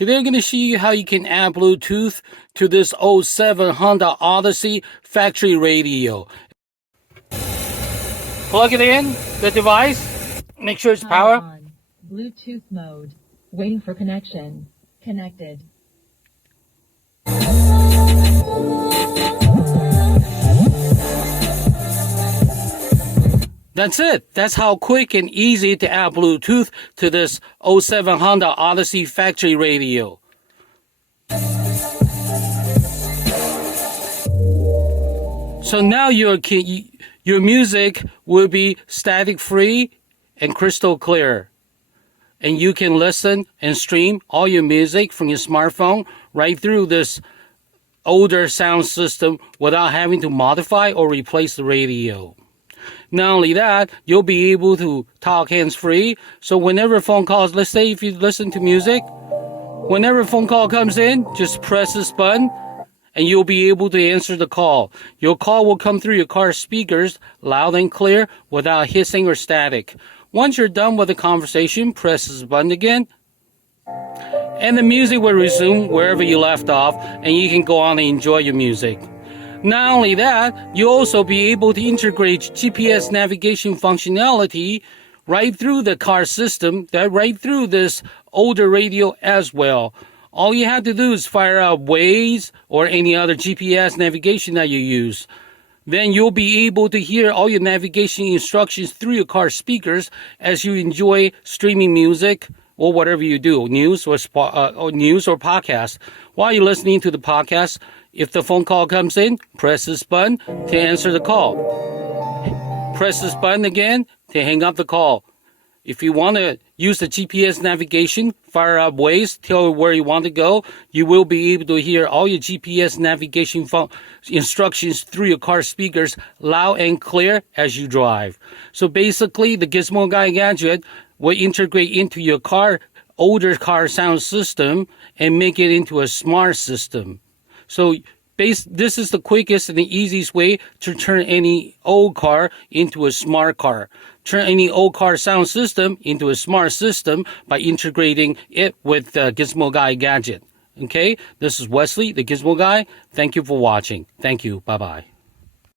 Today I'm going to show you how you can add Bluetooth to this '07 Honda Odyssey factory radio. Plug it in, the device, make sure it's power. On. Bluetooth mode. Waiting for connection. Connected. That's it. That's how quick and easy to add Bluetooth to this '07 Honda Odyssey factory radio. So now your music will be static free and crystal clear. And you can listen and stream all your music from your smartphone right through this older sound system without having to modify or replace the radio. Not only that, you'll be able to talk hands-free. So whenever a phone calls, let's say if you listen to music, whenever a phone call comes in, just press this button and you'll be able to answer the call. Your call will come through your car speakers loud and clear without hissing or static. Once you're done with the conversation, press this button again and the music will resume wherever you left off and you can go on and enjoy your music. Not only that, you'll also be able to integrate GPS navigation functionality right through the car system, right through this older radio as well. All you have to do is fire up Waze or any other GPS navigation that you use. Then you'll be able to hear all your navigation instructions through your car speakers as you enjoy streaming music or whatever you do, news or podcast. While you're listening to the podcast, if the phone call comes in, press this button to answer the call. Press this button again to hang up the call. If you want to use the GPS navigation, fire up Waze, tell where you want to go, you will be able to hear all your GPS navigation instructions through your car speakers loud and clear as you drive. So basically, the Gizmo Guy Gadget will integrate into your older car sound system and make it into a smart system. So this is the quickest and the easiest way to turn any old car into a smart car. Turn any old car sound system into a smart system by integrating it with the Gizmo Guy Gadget. Okay, this is Wesley, the Gizmo Guy. Thank you for watching. Thank you. Bye-bye.